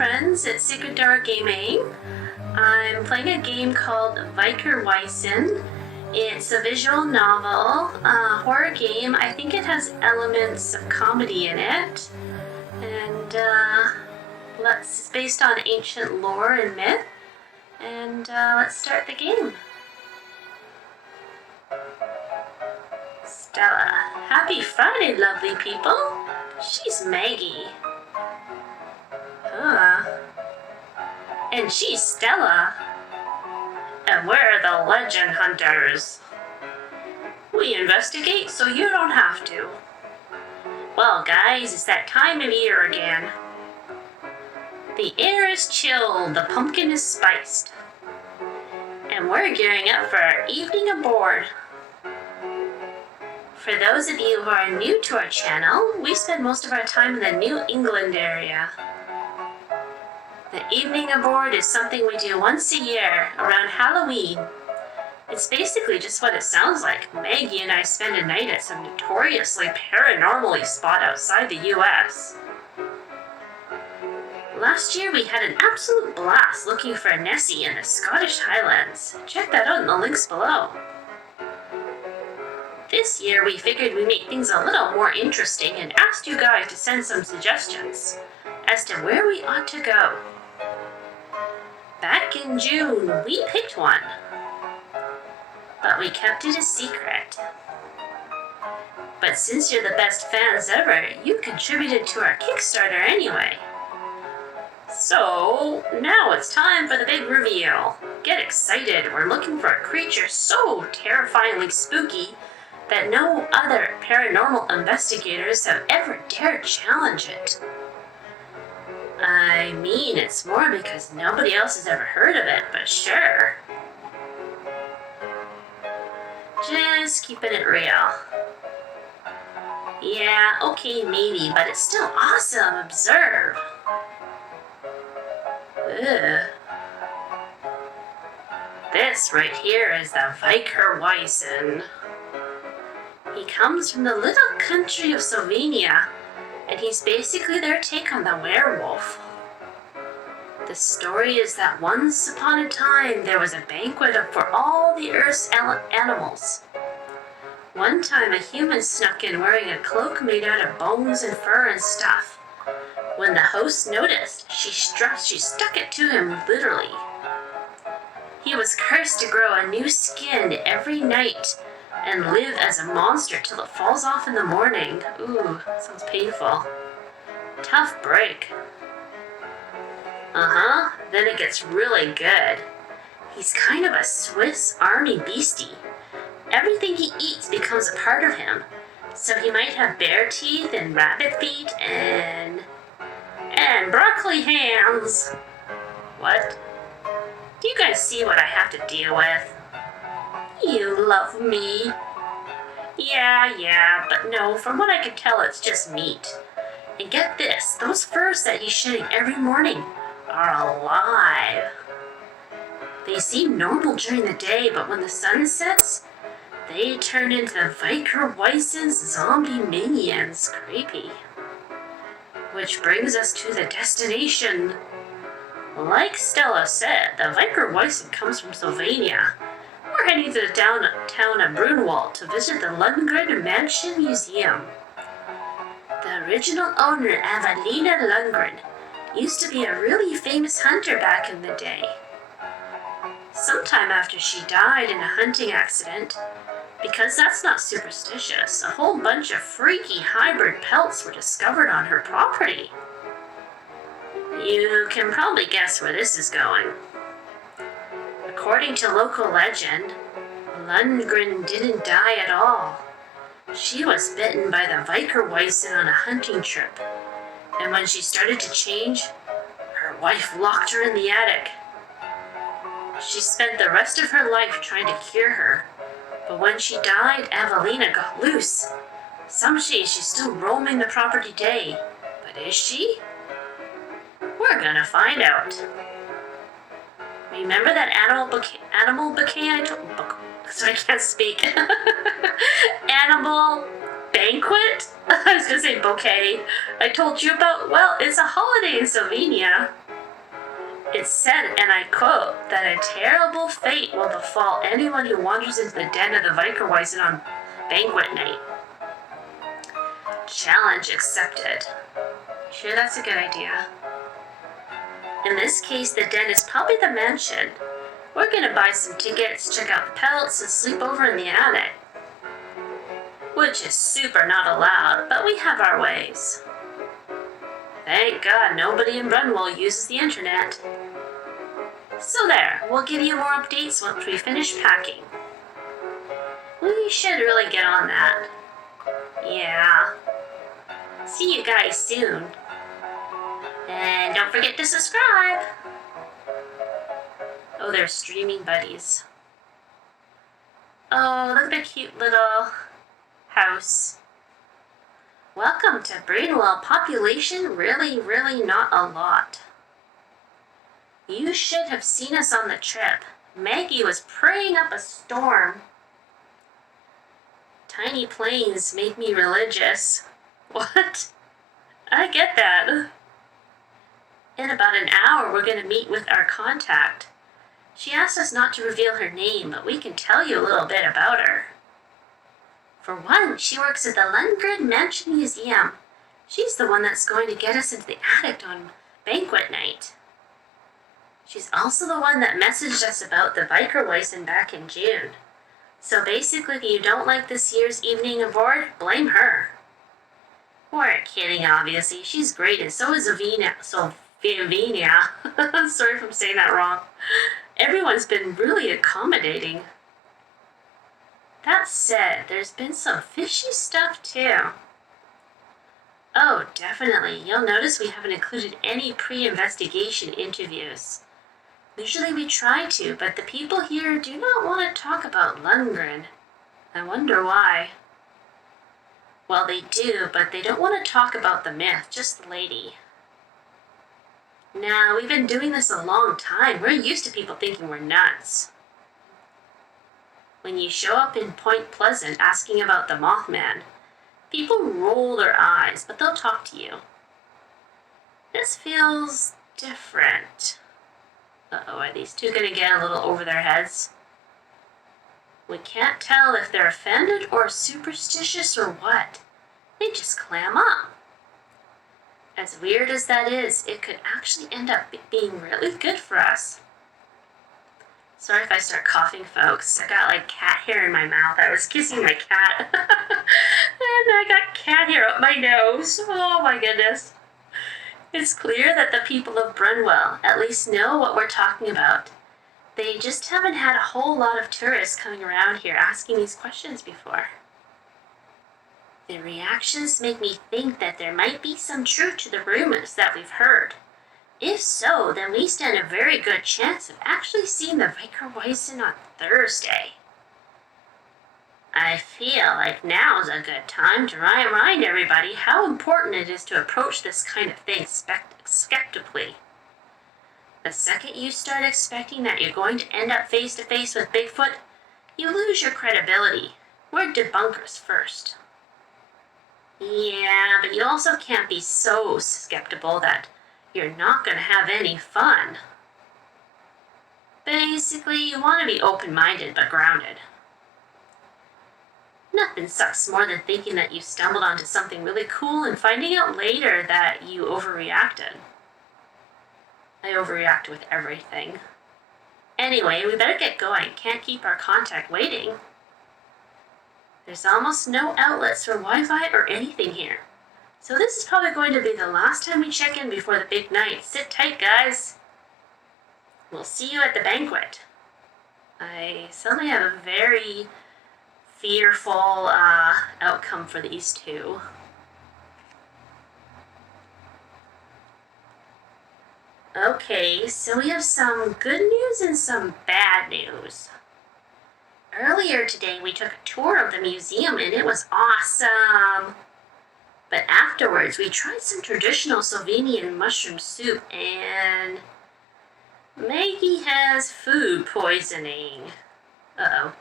friends, it's SecretDoorGaming. I'm playing a game called Vicarwissan. It's a visual novel, horror game. I think it has elements of comedy in it. And it's based on ancient lore and myth. And let's start the game. Stella. Happy Friday, lovely people. She's Maggie. And she's Stella. And we're the legend hunters. We investigate so you don't have to. Well, guys, it's that time of year again. The air is chilled, the pumpkin is spiced. And we're gearing up for our evening aboard. For those of you who are new to our channel, we spend most of our time in the New England area. The evening aboard is something we do once a year around Halloween. It's basically just what it sounds like. Maggie and I spend a night at some notoriously paranormal spot outside the US. Last year we had an absolute blast looking for Nessie in the Scottish Highlands. Check that out in the links below. This year we figured we'd make things a little more interesting and asked you guys to send some suggestions as to where we ought to go. Back in June, we picked one, but we kept it a secret. But since you're the best fans ever, you contributed to our Kickstarter anyway. So, now it's time for the big reveal. Get excited, we're looking for a creature so terrifyingly spooky that no other paranormal investigators have ever dared challenge it. I mean, it's more because nobody else has ever heard of it, but sure. Just keeping it real. Yeah, okay, maybe, but it's still awesome. Observe. Ugh. This right here is the Vicarwissan. He comes from the little country of Slovenia, and he's basically their take on the werewolf. The story is that once upon a time there was a banquet for all the Earth's animals. One time a human snuck in wearing a cloak made out of bones and fur and stuff. When the host noticed, she stuck it to him literally. He was cursed to grow a new skin every night and live as a monster till it falls off in the morning. Ooh, sounds painful. Tough break. Then it gets really good. He's kind of a Swiss Army beastie. Everything he eats becomes a part of him. So he might have bear teeth and rabbit feet and broccoli hands. What? Do you guys see what I have to deal with? You love me. Yeah, but no, from what I can tell, it's just meat. And get this, those furs that he's shedding every morning are alive. They seem normal during the day, but when the sun sets, they turn into the Vicarwissan's zombie minions. Creepy. Which brings us to the destination. Like Stella said, the Vicarwissan comes from Slovenia. We're heading to the town of Brunwald to visit the Lundgren Mansion Museum. The original owner, Evelina Lundgren, used to be a really famous hunter back in the day. Sometime after she died in a hunting accident, because that's not superstitious, a whole bunch of freaky hybrid pelts were discovered on her property. You can probably guess where this is going. According to local legend, Lundgren didn't die at all. She was bitten by the Vicarwissan on a hunting trip, and when she started to change, her wife locked her in the attic. She spent the rest of her life trying to cure her, but when she died, Evelina got loose. Some say she's still roaming the property today, but is she? We're gonna find out. Remember that animal bouquet I told? So I can't speak. Animal banquet? I was gonna say bouquet. I told you about, well, it's a holiday in Slovenia. It said, and I quote, that a terrible fate will befall anyone who wanders into the den of the Vicarwissan on banquet night. Challenge accepted. Sure, that's a good idea. In this case, the den is probably the mansion. We're gonna buy some tickets, check out the pelts, and sleep over in the attic. Which is super not allowed, but we have our ways. Thank God nobody in Brunwell uses the internet. So there, we'll give you more updates once we finish packing. We should really get on that. Yeah. See you guys soon. And don't forget to subscribe. Oh, they're streaming buddies. Oh, look at the cute little house. Welcome to Brainwell. Population really not a lot. You should have seen us on the trip. Maggie was praying up a storm. Tiny planes make me religious. What? I get that. In about an hour, we're going to meet with our contact. She asked us not to reveal her name, but we can tell you a little bit about her. For one, she works at the Lundgren Mansion Museum. She's the one that's going to get us into the attic on banquet night. She's also the one that messaged us about the Vicarwissan back in June. So basically, if you don't like this year's evening aboard, blame her. We're kidding, obviously. She's great, and so is Sylvania. Sorry if I'm saying that wrong. Everyone's been really accommodating. That said, there's been some fishy stuff too. Oh, definitely. You'll notice we haven't included any pre-investigation interviews. Usually we try to, but the people here do not want to talk about Lundgren. I wonder why. Well, they do, but they don't want to talk about the myth, just the lady. Now, we've been doing this a long time. We're used to people thinking we're nuts. When you show up in Point Pleasant asking about the Mothman, people roll their eyes, but they'll talk to you. This feels different. Uh-oh, are these two gonna get a little over their heads? We can't tell if they're offended or superstitious or what. They just clam up. As weird as that is, it could actually end up being really good for us. Sorry if I start coughing, folks. I got like cat hair in my mouth. I was kissing my cat. And I got cat hair up my nose. Oh my goodness. It's clear that the people of Brunwell at least know what we're talking about. They just haven't had a whole lot of tourists coming around here asking these questions before. The reactions make me think that there might be some truth to the rumors that we've heard. If so, then we stand a very good chance of actually seeing the Vicarwissan on Thursday. I feel like now's a good time to remind everybody how important it is to approach this kind of thing skeptically. The second you start expecting that you're going to end up face to face with Bigfoot, you lose your credibility. We're debunkers first. Yeah, but you also can't be so skeptical that you're not going to have any fun. Basically, you want to be open-minded but grounded. Nothing sucks more than thinking that you stumbled onto something really cool and finding out later that you overreacted. I overreact with everything. Anyway, we better get going. Can't keep our contact waiting. There's almost no outlets for Wi-Fi or anything here. So this is probably going to be the last time we check in before the big night. Sit tight, guys. We'll see you at the banquet. I suddenly have a very fearful outcome for these two. Okay, so we have some good news and some bad news. Earlier today, we took a tour of the museum and it was awesome. But afterwards, we tried some traditional Slovenian mushroom soup and Maggie has food poisoning. Uh-oh.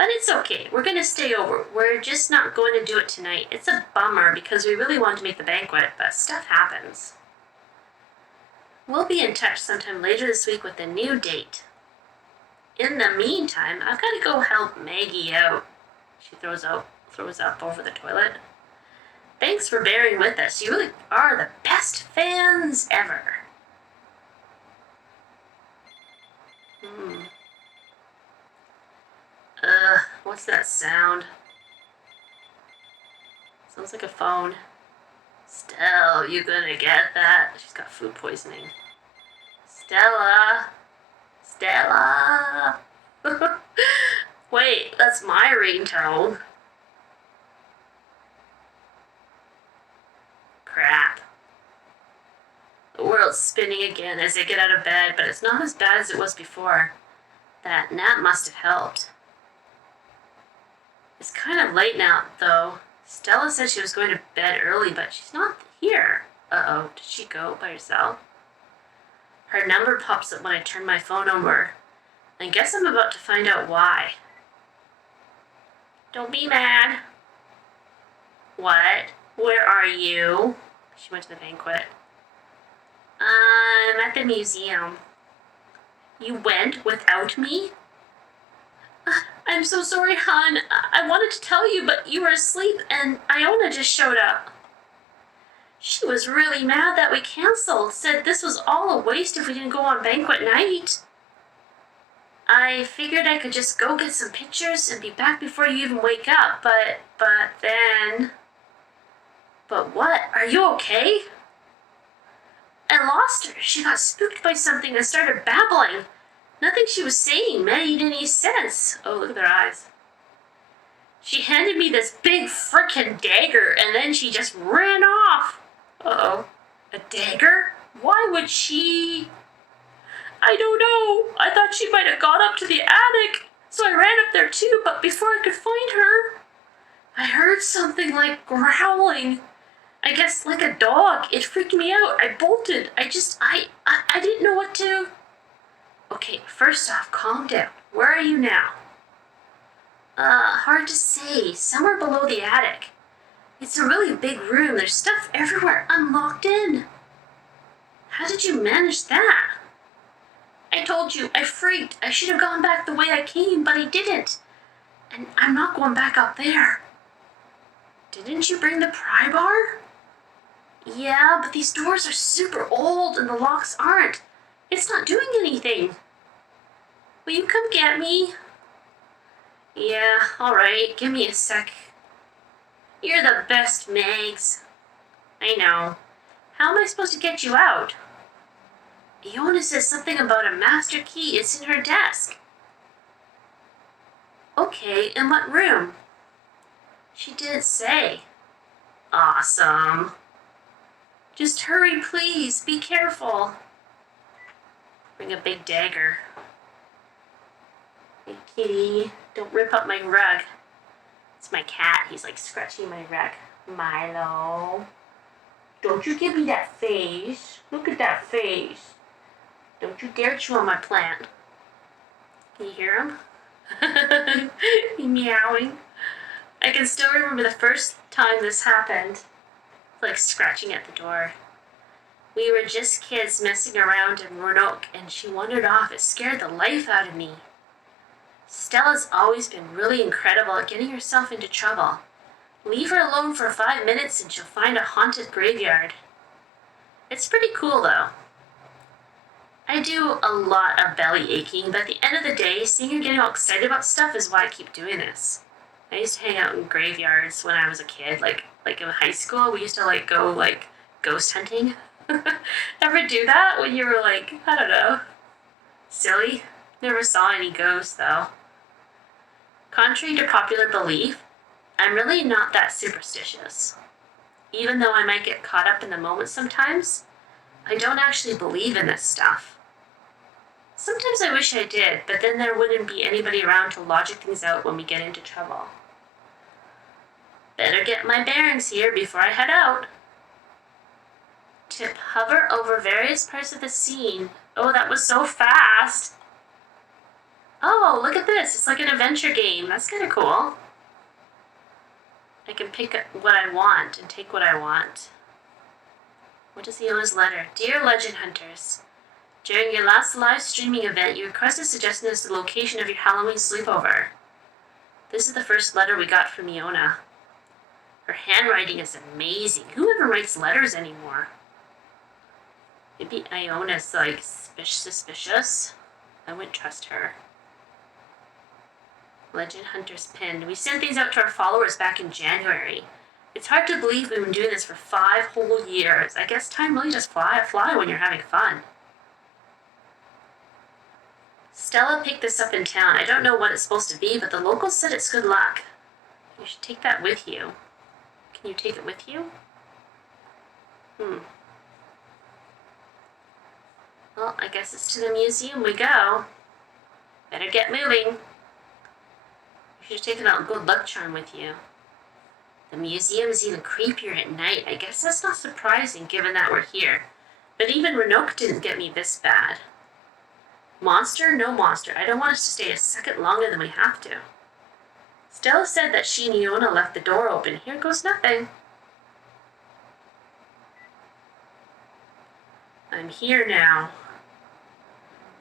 But it's okay. We're going to stay over. We're just not going to do it tonight. It's a bummer because we really wanted to make the banquet, but stuff happens. We'll be in touch sometime later this week with a new date. In the meantime, I've got to go help Maggie out. She throws up over the toilet. Thanks for bearing with us. You really are the best fans ever. What's that sound? Sounds like a phone. Stella, you gonna get that? She's got food poisoning. Stella! Stella! Wait, that's my ringtone. Crap. The world's spinning again as I get out of bed, but it's not as bad as it was before. That nap must have helped. It's kind of late now, though. Stella said she was going to bed early, but she's not here. Uh-oh, did she go by herself? Her number pops up when I turn my phone over. I guess I'm about to find out why. Don't be mad. What? Where are you? She went to the banquet. I'm at the museum. You went without me? I'm so sorry, hon. I wanted to tell you, but you were asleep and Iona just showed up. She was really mad that we canceled, said this was all a waste if we didn't go on banquet night. I figured I could just go get some pictures and be back before you even wake up, but then... But what? Are you okay? I lost her. She got spooked by something and started babbling. Nothing she was saying made any sense. Oh, look at their eyes. She handed me this big frickin' dagger, and then she just ran off. Uh-oh. A dagger? Why would she... I don't know. I thought she might have gone up to the attic, so I ran up there too, but before I could find her, I heard something like growling. I guess like a dog. It freaked me out. I bolted. I didn't know what to... Okay, first off, calm down. Where are you now? Hard to say. Somewhere below the attic. It's a really big room. There's stuff everywhere. I'm locked in. How did you manage that? I told you, I freaked. I should have gone back the way I came, but I didn't. And I'm not going back out there. Didn't you bring the pry bar? Yeah, but these doors are super old and the locks aren't. It's not doing anything. Will you come get me? Yeah, alright. Give me a sec. You're the best, Megs. I know. How am I supposed to get you out? Iona says something about a master key. It's in her desk. Okay, in what room? She didn't say. Awesome. Just hurry, please. Be careful. Bring a big dagger. Hey, kitty. Don't rip up my rug. It's my cat. He's like scratching my rug. Milo. Don't you give me that face. Look at that face. Don't you dare chew on my plant. Can you hear him? He's meowing. I can still remember the first time this happened. Like scratching at the door. We were just kids messing around in Roanoke, and she wandered off. It scared the life out of me. Stella's always been really incredible at getting herself into trouble. Leave her alone for 5 minutes and she'll find a haunted graveyard. It's pretty cool, though. I do a lot of belly aching, but at the end of the day, seeing her getting all excited about stuff is why I keep doing this. I used to hang out in graveyards when I was a kid, like in high school. We used to go ghost hunting. Ever do that when you were I don't know, silly? Never saw any ghosts though. Contrary to popular belief, I'm really not that superstitious. Even though I might get caught up in the moment sometimes, I don't actually believe in this stuff. Sometimes I wish I did, but then there wouldn't be anybody around to logic things out when we get into trouble. Better get my bearings here before I head out. Tip, hover over various parts of the scene. Oh, that was so fast. Oh, look at this. It's like an adventure game. That's kind of cool. I can pick what I want and take what I want. What is Iona's letter? Dear Legend Hunters, during your last live streaming event, you requested suggesting us the location of your Halloween sleepover. This is the first letter we got from Iona. Her handwriting is amazing. Who ever writes letters anymore? Maybe Iona's like suspicious. I wouldn't trust her. Legend Hunter's pinned. We sent these out to our followers back in January. It's hard to believe we've been doing this for 5 whole years. I guess time really does fly when you're having fun. Stella picked this up in town. I don't know what it's supposed to be, but the locals said it's good luck. You should take that with you. Can you take it with you? Well, I guess it's to the museum we go. Better get moving. You should have taken a good luck charm with you. The museum is even creepier at night. I guess that's not surprising given that we're here. But even Renok didn't get me this bad. Monster? No monster. I don't want us to stay a second longer than we have to. Stella said that she and Iona left the door open. Here goes nothing. I'm here now.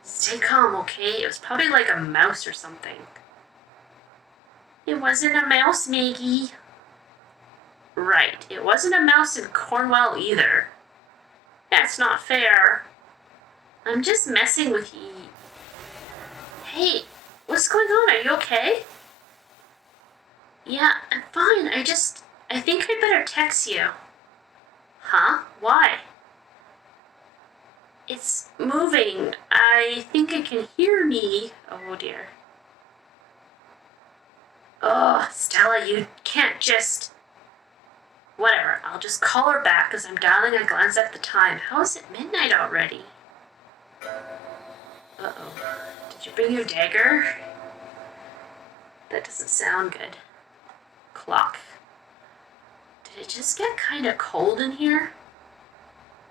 Stay calm, okay? It was probably like a mouse or something. It wasn't a mouse, Maggie. Right, it wasn't a mouse in Cornwall either. That's not fair. I'm just messing with you. Hey, what's going on? Are you okay? Yeah, I'm fine. I think I'd better text you. Huh? Why? It's moving. I think it can hear me. Oh dear. Oh, Stella, you can't just... Whatever, I'll just call her back because I'm dialing a glance at the time. How is it midnight already? Uh-oh. Did you bring your dagger? That doesn't sound good. Clock. Did it just get kind of cold in here?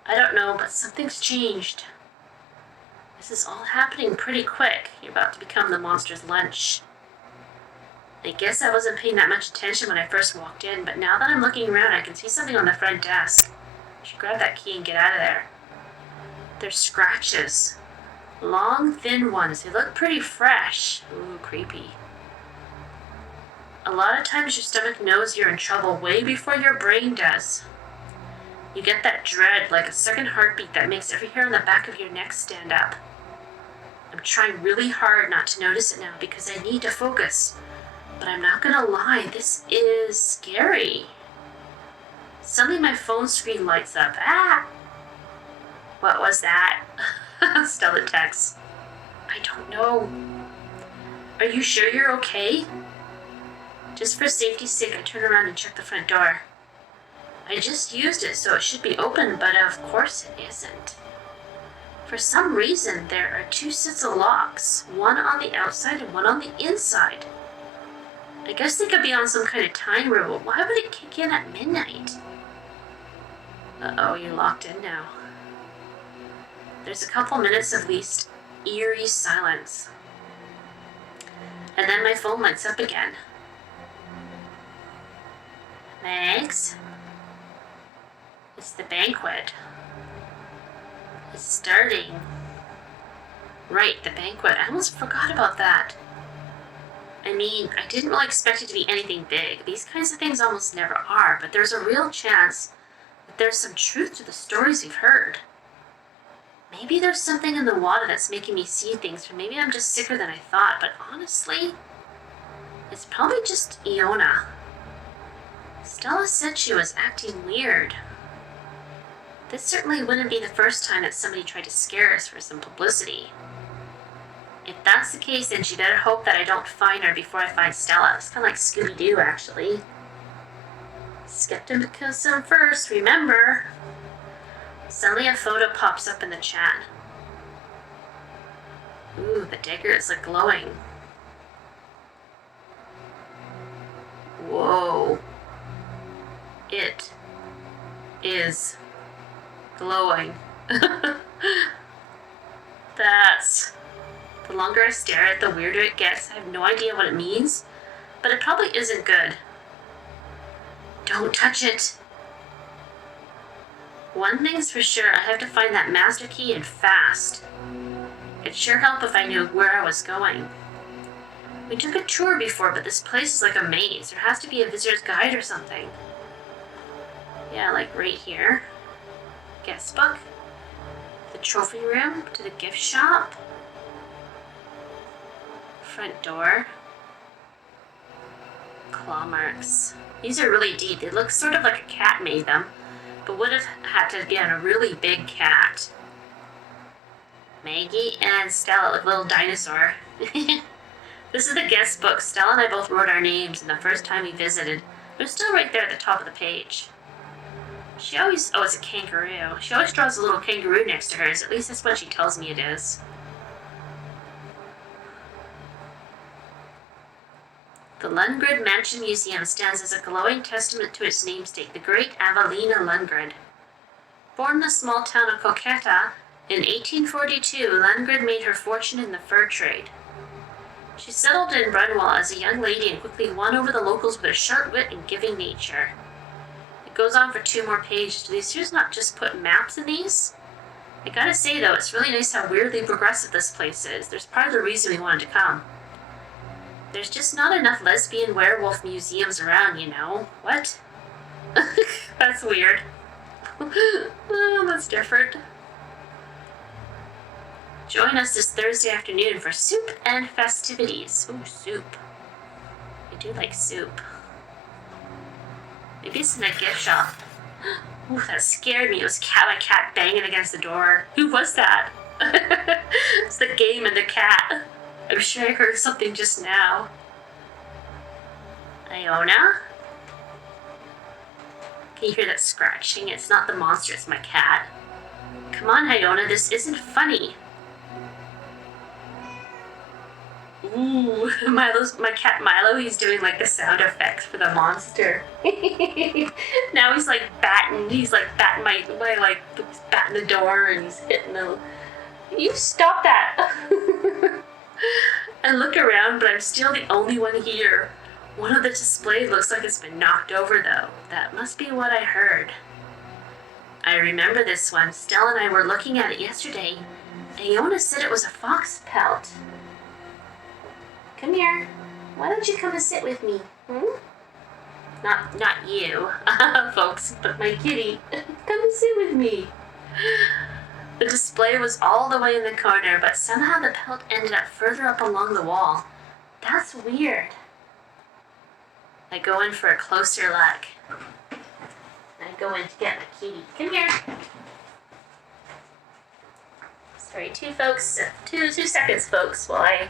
I don't know, but something's changed. This is all happening pretty quick. You're about to become the monster's lunch. I guess I wasn't paying that much attention when I first walked in, but now that I'm looking around, I can see something on the front desk. I should grab that key and get out of there. There's scratches. Long, thin ones. They look pretty fresh. Ooh, creepy. A lot of times your stomach knows you're in trouble way before your brain does. You get that dread, like a second heartbeat that makes every hair on the back of your neck stand up. I'm trying really hard not to notice it now because I need to focus. But I'm not gonna lie, this is scary. Suddenly my phone screen lights up. Ah! What was that? Stella texts. I don't know. Are you sure you're okay? Just for safety's sake, I turn around and check the front door. I just used it, so it should be open, but of course it isn't. For some reason, there are 2 sets of locks, one on the outside and one on the inside. I guess they could be on some kind of time rule. Why would it kick in at midnight? Uh-oh, you're locked in now. There's a couple minutes of least eerie silence. And then my phone lights up again. Mags? It's the banquet. It's starting. Right, the banquet. I almost forgot about that. I mean, I didn't really expect it to be anything big. These kinds of things almost never are, but there's a real chance that there's some truth to the stories we've heard. Maybe there's something in the water that's making me see things, or maybe I'm just sicker than I thought, but honestly, it's probably just Iona. Stella said she was acting weird. This certainly wouldn't be the first time that somebody tried to scare us for some publicity. If that's the case, then she better hope that I don't find her before I find Stella. It's kind of like Scooby-Doo, actually. Skepticism first, remember. Suddenly a photo pops up in the chat. Ooh, the dagger is like glowing. Whoa. It is glowing. That's the longer I stare at it, the weirder it gets. I have no idea what it means, but it probably isn't good. Don't touch it. One thing's for sure, I have to find that master key and fast. It'd sure help if I knew where I was going. We took a tour before, but this place is like a maze. There has to be a visitor's guide or something. Yeah, like right here. Guest book. The trophy room to the gift shop. Front door. Claw marks. These are really deep. They look sort of like a cat made them, but would have had to be on a really big cat. Maggie and Stella look a little dinosaur. This is the guest book. Stella and I both wrote our names in the first time we visited. They're still right there at the top of the page. She always, oh, it's a kangaroo. She always draws a little kangaroo next to hers. At least that's what she tells me it is. The Lundgren Mansion Museum stands as a glowing testament to its namesake, the great Evelina Lundgren. Born in the small town of Coqueta, in 1842, Lundgren made her fortune in the fur trade. She settled in Brunwell as a young lady and quickly won over the locals with a sharp wit and giving nature. It goes on for 2 more pages. Do these students not just put maps in these? I gotta say though, it's really nice how weirdly progressive this place is. There's part of the reason we wanted to come. There's just not enough lesbian werewolf museums around, you know? What? That's weird. Oh, that's different. Join us this Thursday afternoon for soup and festivities. Ooh, soup. I do like soup. Maybe it's in a gift shop. Ooh, that scared me. It was my cat banging against the door. Who was that? It's the game and the cat. I'm sure I heard something just now. Iona? Can you hear that scratching? It's not the monster, it's my cat. Come on, Iona, this isn't funny. Ooh, my cat Milo, he's doing like the sound effects for the monster. Now he's like batting the door and he's hitting the... You stop that! I look around, but I'm still the only one here. One of the displays looks like it's been knocked over though. That must be what I heard. I remember this one. Stella and I were looking at it yesterday. Iona said it was a fox pelt. Come here. Why don't you come and sit with me? Not you, folks, but my kitty. Come and sit with me. The display was all the way in the corner, but somehow the pelt ended up further up along the wall. That's weird. I go in for a closer look. I go in to get my kitty. Come here. Sorry, 2 seconds, folks, while I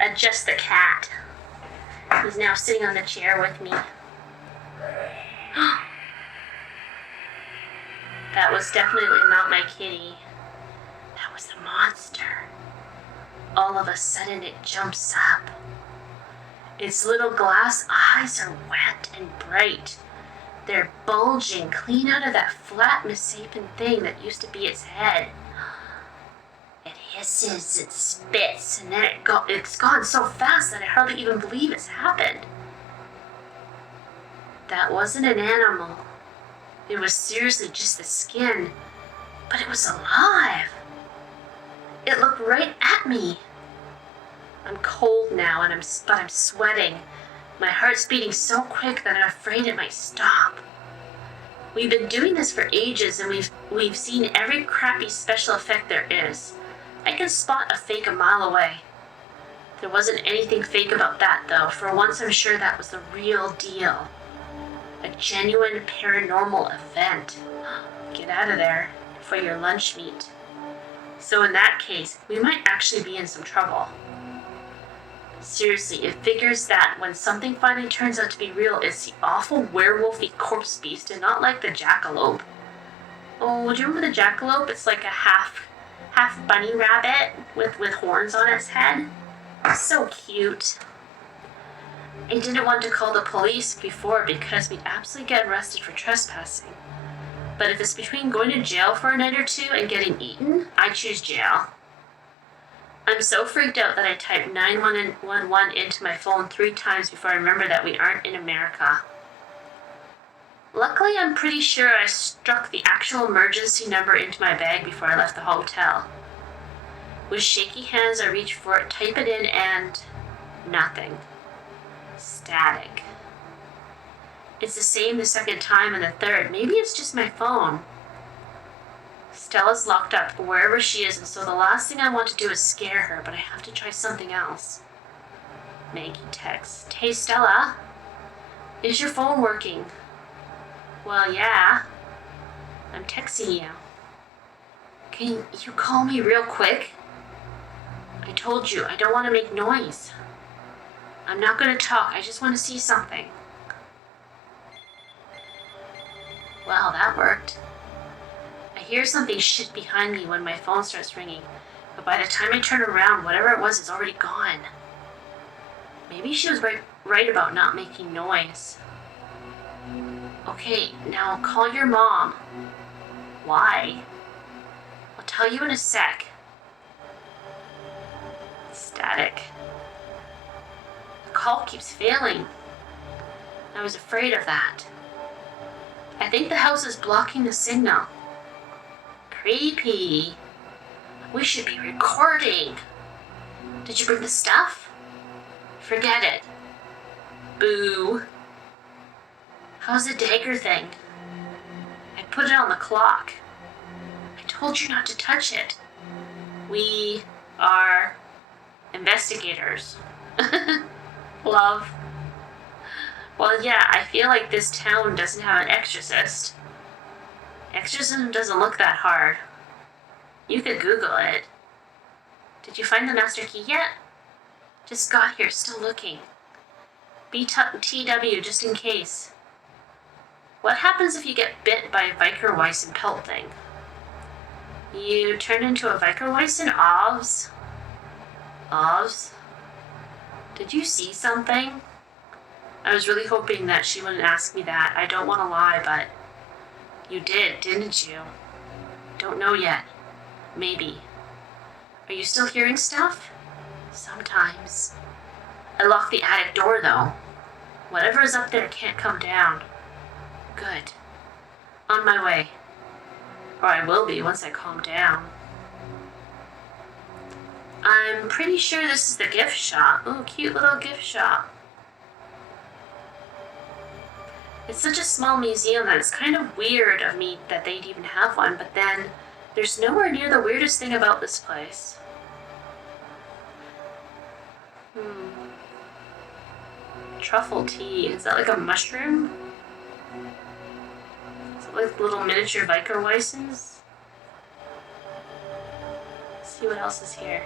adjust the cat. He's now sitting on the chair with me. That was definitely not my kitty. That was the monster. All of a sudden it jumps up. Its little glass eyes are wet and bright. They're bulging clean out of that flat misshapen thing that used to be its head. It hisses, it spits, and then it's gone so fast that I hardly even believe it's happened. That wasn't an animal. It was seriously just the skin, but it was alive. It looked right at me. I'm cold now, but I'm sweating. My heart's beating so quick that I'm afraid it might stop. We've been doing this for ages, and we've seen every crappy special effect there is. I can spot a fake a mile away. There wasn't anything fake about that, though. For once, I'm sure that was the real deal. A genuine paranormal event. Get out of there for your lunch meat. So in that case, we might actually be in some trouble. Seriously, it figures that when something finally turns out to be real, it's the awful werewolfy corpse beast and not like the jackalope. Oh, do you remember the jackalope? It's like a half bunny rabbit with horns on its head. So cute. I didn't want to call the police before because we'd absolutely get arrested for trespassing. But if it's between going to jail for a night or 2 and getting eaten, I choose jail. I'm so freaked out that I typed 911 into my phone 3 times before I remember that we aren't in America. Luckily, I'm pretty sure I struck the actual emergency number into my bag before I left the hotel. With shaky hands, I reach for it, type it in, and nothing. Static. It's the same the second time and the third. Maybe it's just my phone. Stella's locked up wherever she is, and so the last thing I want to do is scare her, but I have to try something else. Maggie texts, "Hey Stella, is your phone working?" "Well, yeah. I'm texting you. Can you call me real quick? I told you, I don't want to make noise. I'm not going to talk, I just want to see something." Well, that worked. I hear something shit behind me when my phone starts ringing, but by the time I turn around, whatever it was is already gone. Maybe she was right about not making noise. "Okay, now call your mom." "Why?" "I'll tell you in a sec." Static. The call keeps failing. I was afraid of that. I think the house is blocking the signal. Creepy. We should be recording. Did you bring the stuff? Forget it. Boo. How's the dagger thing? I put it on the clock. I told you not to touch it. We are investigators. Love. Well, yeah, I feel like this town doesn't have an exorcist. Exorcism doesn't look that hard. You could Google it. Did you find the master key yet? Just got here, still looking. BTW, just in case. What happens if you get bit by a Vicarwissan pelt thing? You turn into a Vicarwissan? Ovs? Ovs? Did you see something? I was really hoping that she wouldn't ask me that. I don't want to lie, but you did, didn't you? Don't know yet. Maybe. Are you still hearing stuff? Sometimes. I locked the attic door, though. Whatever is up there can't come down. Good. On my way. Or I will be once I calm down. I'm pretty sure this is the gift shop. Oh, cute little gift shop. It's such a small museum that it's kind of weird of me that they'd even have one, but then there's nowhere near the weirdest thing about this place. Truffle tea. Is that like a mushroom? Is it like little miniature Vicarwissans? Let's see what else is here.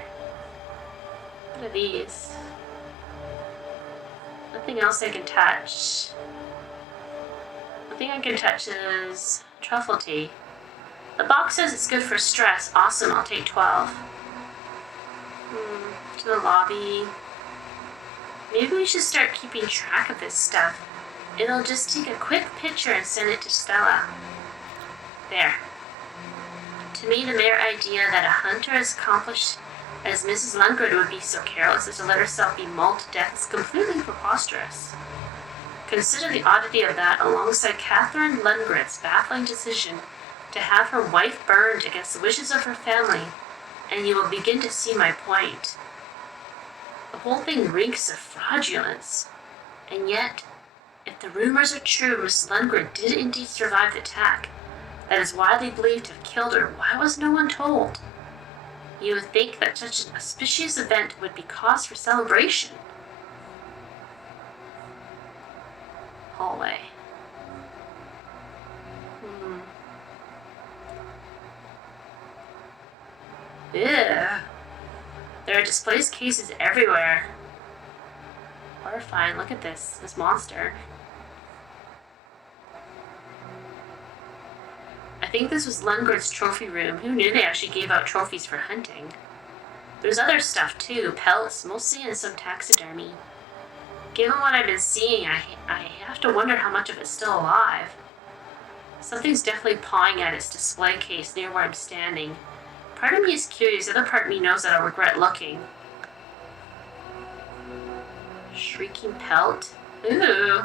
What are these? Nothing else I can touch. Nothing I can touch is truffle tea. The box says it's good for stress. Awesome, I'll take 12. To the lobby. Maybe we should start keeping track of this stuff. It'll just take a quick picture and send it to Stella. There. To me, the mere idea that a hunter as accomplished as Mrs. Lundgren would be so careless as to let herself be mauled to death is completely preposterous. Consider the oddity of that alongside Catherine Lundgren's baffling decision to have her wife burned against the wishes of her family, and you will begin to see my point. The whole thing reeks of fraudulence. And yet, if the rumors are true, Miss Lundgren did indeed survive the attack that is widely believed to have killed her, why was no one told? You would think that such an auspicious event would be cause for celebration. Hallway. Ew. There are displaced cases everywhere. Horrifying. Look at this monster. I think this was Lundgren's trophy room. Who knew they actually gave out trophies for hunting? There's other stuff too, pelts, mostly, and some taxidermy. Given what I've been seeing, I have to wonder how much of it's still alive. Something's definitely pawing at its display case near where I'm standing. Part of me is curious, the other part of me knows that I'll regret looking. Shrieking pelt? Ooh.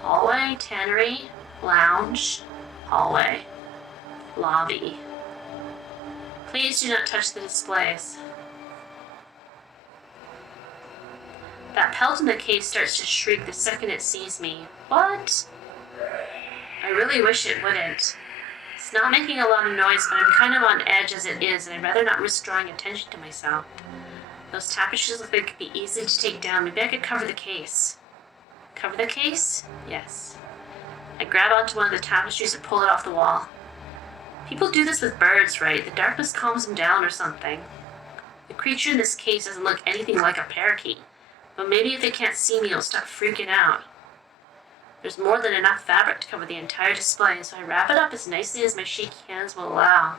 Hallway, tannery, lounge, hallway, lobby. Please do not touch the displays. That pelt in the cave starts to shriek the second it sees me. What? I really wish it wouldn't. It's not making a lot of noise, but I'm kind of on edge as it is, and I'd rather not risk drawing attention to myself. Those tapestries look like they could be easy to take down. Maybe I could cover the case. Cover the case? Yes. I grab onto one of the tapestries and pull it off the wall. People do this with birds, right? The darkness calms them down or something. The creature in this case doesn't look anything like a parakeet, but maybe if they can't see me, it'll stop freaking out. There's more than enough fabric to cover the entire display, so I wrap it up as nicely as my shaky hands will allow.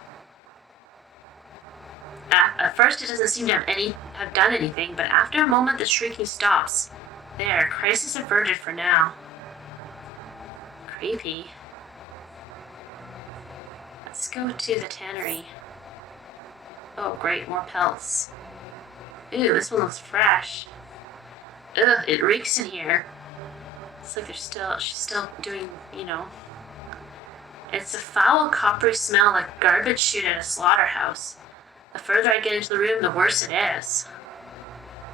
At first, it doesn't seem to have done anything, but after a moment, the shrieking stops. There, crisis averted for now. Creepy. Let's go to the tannery. Oh great, more pelts. Ooh, this one looks fresh. Ugh, it reeks in here. It's like she's still doing, you know. It's a foul, coppery smell like garbage chute at a slaughterhouse. The further I get into the room, the worse it is.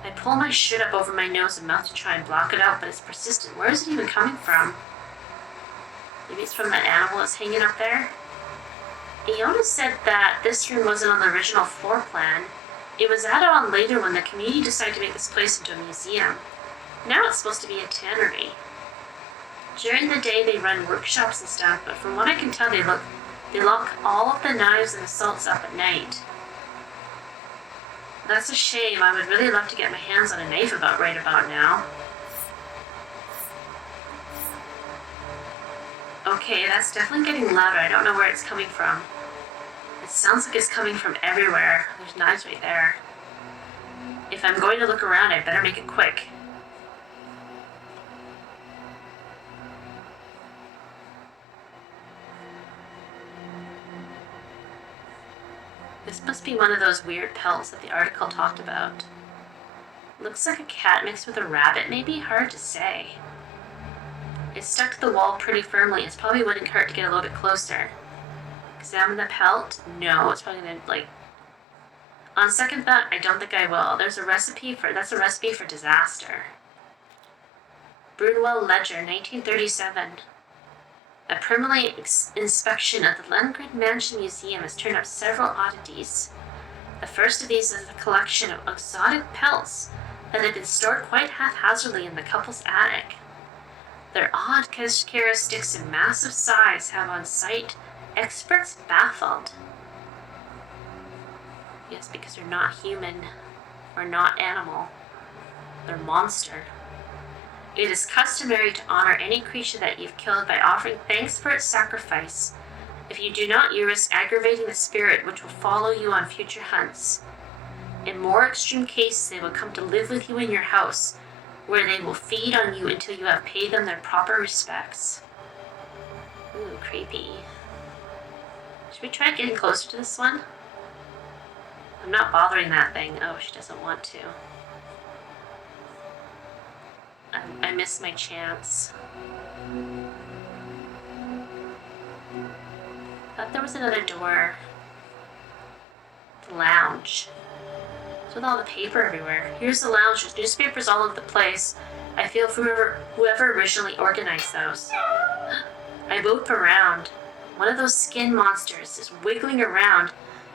I pull my shirt up over my nose and mouth to try and block it out, but it's persistent. Where is it even coming from? Maybe it's from that animal that's hanging up there? Iona said that this room wasn't on the original floor plan. It was added on later when the community decided to make this place into a museum. Now it's supposed to be a tannery. During the day they run workshops and stuff, but from what I can tell they lock all of the knives and assaults up at night. That's a shame. I would really love to get my hands on a knife right about now. Okay, that's definitely getting louder. I don't know where it's coming from. It sounds like it's coming from everywhere. There's knives right there. If I'm going to look around, I better make it quick. This must be one of those weird pelts that the article talked about. Looks like a cat mixed with a rabbit, maybe? Hard to say. It's stuck to the wall pretty firmly. It's probably wouldn't hurt to get a little bit closer. Examine the pelt? No, it's probably gonna, like... On second thought, I don't think I will. That's a recipe for disaster. Brunwell Ledger, 1937. A preliminary inspection of the Lundgren Mansion Museum has turned up several oddities. The first of these is a collection of exotic pelts that had been stored quite haphazardly in the couple's attic. Their odd characteristics and massive size have on sight experts baffled. Yes, because they're not human or not animal. They're monster. It is customary to honor any creature that you've killed by offering thanks for its sacrifice. If you do not, you risk aggravating the spirit which will follow you on future hunts. In more extreme cases, they will come to live with you in your house, where they will feed on you until you have paid them their proper respects. Ooh, creepy. Should we try getting closer to this one? I'm not bothering that thing. Oh, she doesn't want to. I missed my chance. Thought there was another door. The lounge. It's with all the paper everywhere. Here's the lounge. There's newspapers all over the place. I feel for whoever originally organized those. I move around. One of those skin monsters is wiggling around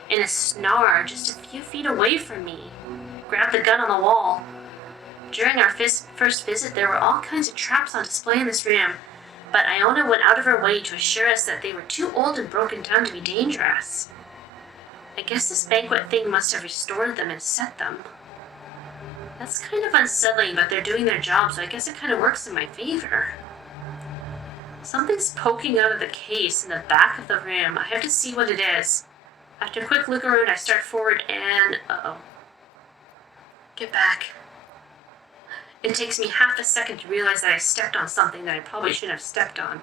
in a snarl just a few feet away from me. Grab the gun on the wall. During our first visit, there were all kinds of traps on display in this room, but Iona went out of her way to assure us that they were too old and broken down to be dangerous. I guess this banquet thing must have restored them and set them. That's kind of unsettling, but they're doing their job, so I guess it kind of works in my favor. Something's poking out of the case in the back of the room. I have to see what it is. After a quick look around, I start forward and... Uh-oh. Get back. It takes me half a second to realize that I stepped on something that I probably shouldn't have stepped on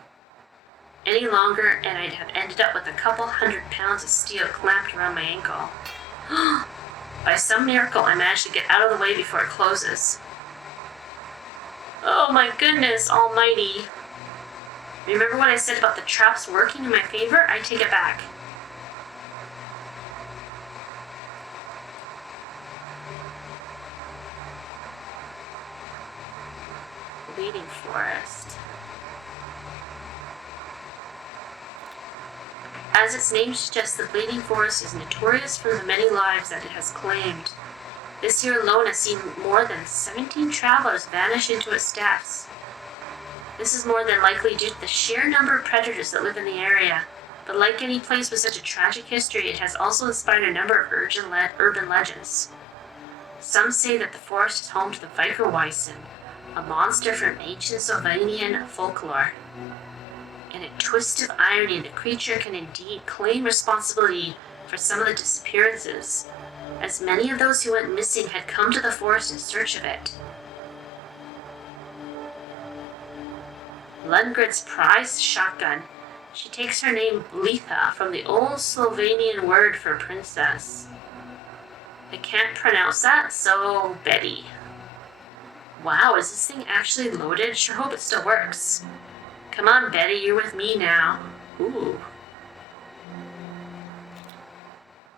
any longer, and I'd have ended up with a couple 100 pounds of steel clamped around my ankle. By some miracle, I managed to get out of the way before it closes. Oh my goodness almighty. Remember what I said about the traps working in my favor? I take it back. Bleeding forest. As its name suggests, the Bleeding Forest is notorious for the many lives that it has claimed. This year alone has seen more than 17 travelers vanish into its depths. This is more than likely due to the sheer number of predators that live in the area, but like any place with such a tragic history, it has also inspired a number of urban legends. Some say that the forest is home to the Vicarwissan, a monster from ancient Slovenian folklore. In a twist of irony, the creature can indeed claim responsibility for some of the disappearances, as many of those who went missing had come to the forest in search of it. Lundgren's prized shotgun. She takes her name Blitha from the old Slovenian word for princess. I can't pronounce that, so Betty. Wow, is this thing actually loaded? Sure hope it still works. Come on, Betty, you're with me now. Ooh.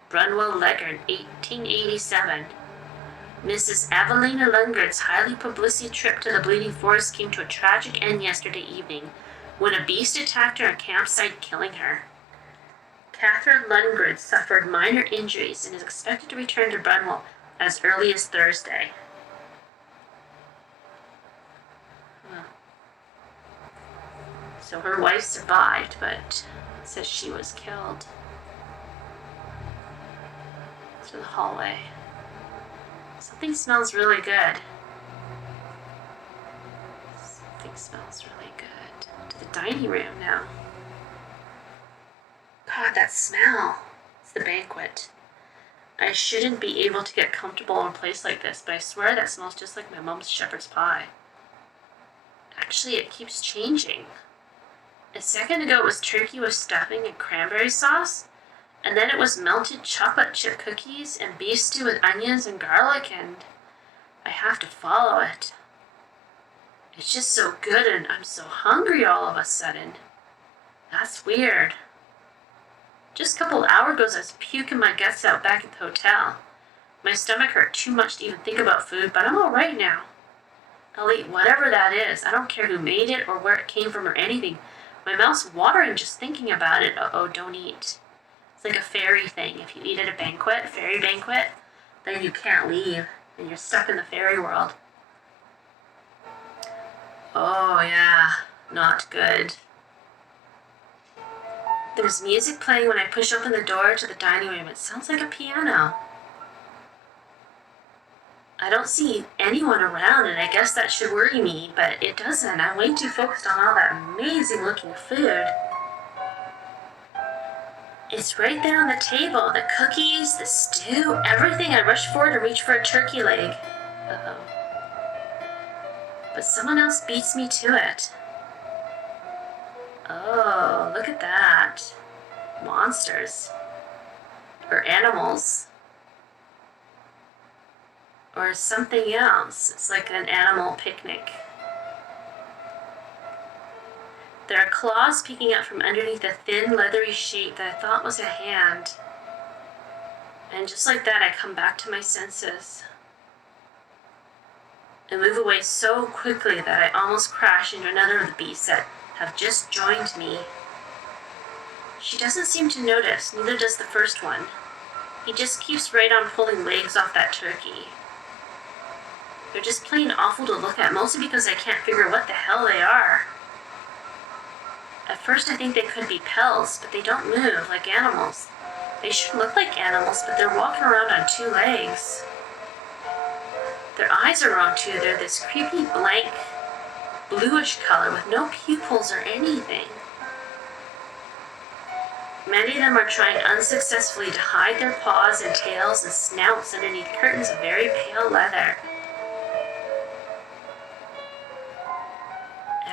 Brunwell Leggard, 1887. Mrs. Evelina Lundgren's highly publicity trip to the Bleeding Forest came to a tragic end yesterday evening when a beast attacked her on a campsite, killing her. Catherine Lundgren suffered minor injuries and is expected to return to Brunwell as early as Thursday. So her wife survived, but says she was killed. To the hallway. Something smells really good. Something smells really good. To the dining room now. God, that smell. It's the banquet. I shouldn't be able to get comfortable in a place like this, but I swear that smells just like my mom's shepherd's pie. Actually, it keeps changing. A second ago it was turkey with stuffing and cranberry sauce, and then it was melted chocolate chip cookies and beef stew with onions and garlic, and I have to follow it. It's just so good and I'm so hungry all of a sudden. That's weird. Just a couple hours ago I was puking my guts out back at the hotel. My stomach hurt too much to even think about food, but I'm alright now. I'll eat whatever that is. I don't care who made it or where it came from or anything. My mouth's watering just thinking about it. Uh-oh, don't eat. It's like a fairy thing. If you eat at a banquet, fairy banquet, then you can't leave, and you're stuck in the fairy world. Oh yeah, not good. There's music playing when I push open the door to the dining room. It sounds like a piano. I don't see anyone around, and I guess that should worry me, but it doesn't. I'm way too focused on all that amazing looking food. It's right there on the table. The cookies, the stew, everything. I rush forward to reach for a turkey leg. Uh-oh. But someone else beats me to it. Oh, look at that. Monsters. Or animals. Or something else. It's like an animal picnic. There are claws peeking out from underneath a thin, leathery shape that I thought was a hand. And just like that, I come back to my senses. I move away so quickly that I almost crash into another of the beasts that have just joined me. She doesn't seem to notice, neither does the first one. He just keeps right on pulling legs off that turkey. They're just plain awful to look at, mostly because I can't figure what the hell they are. At first I think they could be pels, but they don't move like animals. They should look like animals, but they're walking around on two legs. Their eyes are wrong too. They're this creepy blank bluish color with no pupils or anything. Many of them are trying unsuccessfully to hide their paws and tails and snouts underneath curtains of very pale leather.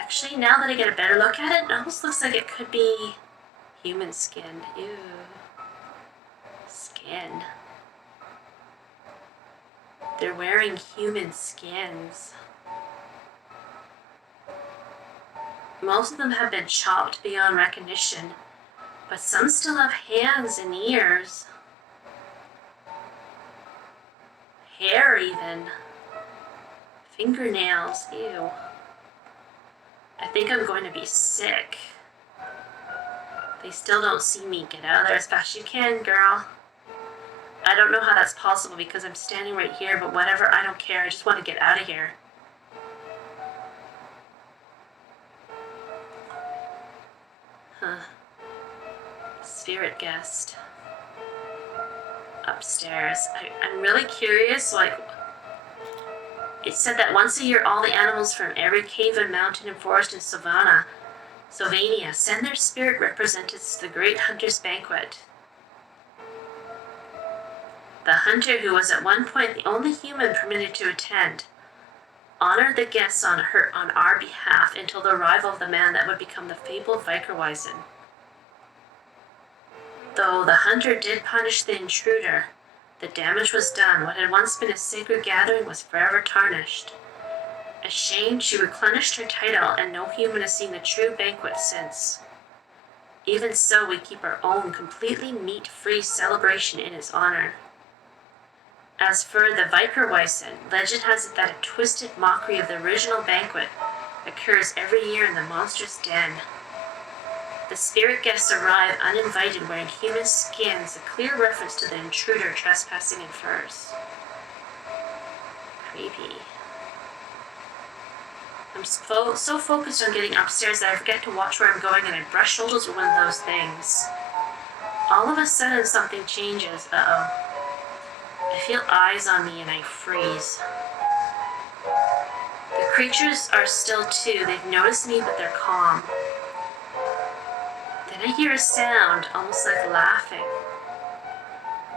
Actually, now that I get a better look at it, it almost looks like it could be human skin. Ew. Skin. They're wearing human skins. Most of them have been chopped beyond recognition, but some still have hands and ears. Hair even. Fingernails, ew. I think I'm going to be sick. They still don't see me. Get out of there as fast as you can, girl. I don't know how that's possible because I'm standing right here, but whatever, I don't care. I just want to get out of here. Huh. Spirit guest. Upstairs. I'm really curious, like, it said that once a year all the animals from every cave and mountain and forest in Sylvania send their spirit representatives to the great hunter's banquet. The hunter, who was at one point the only human permitted to attend, honored the guests on our behalf until the arrival of the man that would become the fabled Vicarwissan. Though the hunter did punish the intruder, the damage was done. What had once been a sacred gathering was forever tarnished. Ashamed, she replenished her title, and no human has seen the true banquet since. Even so, we keep our own completely meat-free celebration in its honor. As for the Vicarwissan, legend has it that a twisted mockery of the original banquet occurs every year in the monster's den. The spirit guests arrive uninvited wearing human skins, a clear reference to the intruder trespassing in furs. Creepy. I'm so focused on getting upstairs that I forget to watch where I'm going, and I brush shoulders with one of those things. All of a sudden something changes. Uh-oh. I feel eyes on me and I freeze. The creatures are still too. They've noticed me, but they're calm. Then I hear a sound, almost like laughing.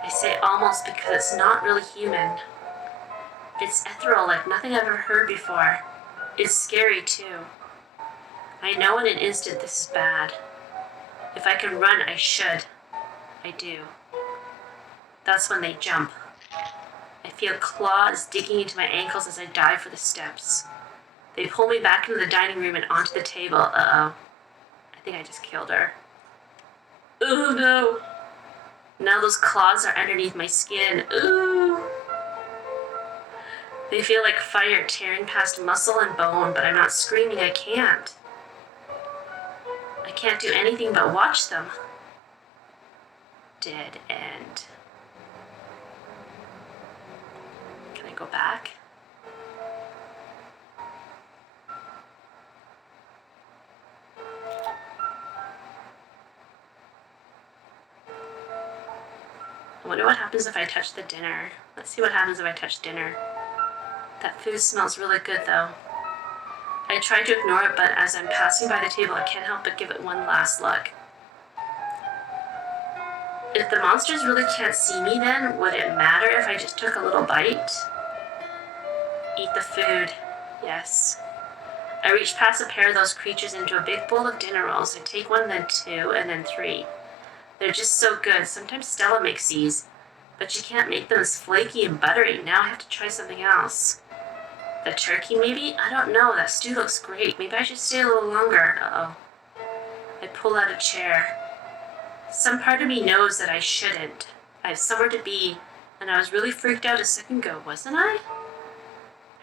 I say almost because it's not really human. It's ethereal, like nothing I've ever heard before. It's scary too. I know in an instant this is bad. If I can run, I should. I do. That's when they jump. I feel claws digging into my ankles as I dive for the steps. They pull me back into the dining room and onto the table. Uh-oh. I think I just killed her. Oh no! Now those claws are underneath my skin. Ooh! They feel like fire tearing past muscle and bone, but I'm not screaming. I can't. I can't do anything but watch them. Dead end. Can I go back? I wonder what happens if I touch the dinner. Let's see what happens if I touch dinner. That food smells really good though. I try to ignore it, but as I'm passing by the table, I can't help but give it one last look. If the monsters really can't see me then, would it matter if I just took a little bite? Eat the food. Yes. I reach past a pair of those creatures into a big bowl of dinner rolls. I take one, then two, and then three. They're just so good. Sometimes Stella makes these, but she can't make them as flaky and buttery. Now I have to try something else. The turkey, maybe? I don't know. That stew looks great. Maybe I should stay a little longer. Uh-oh. I pull out a chair. Some part of me knows that I shouldn't. I have somewhere to be, and I was really freaked out a second ago, wasn't I?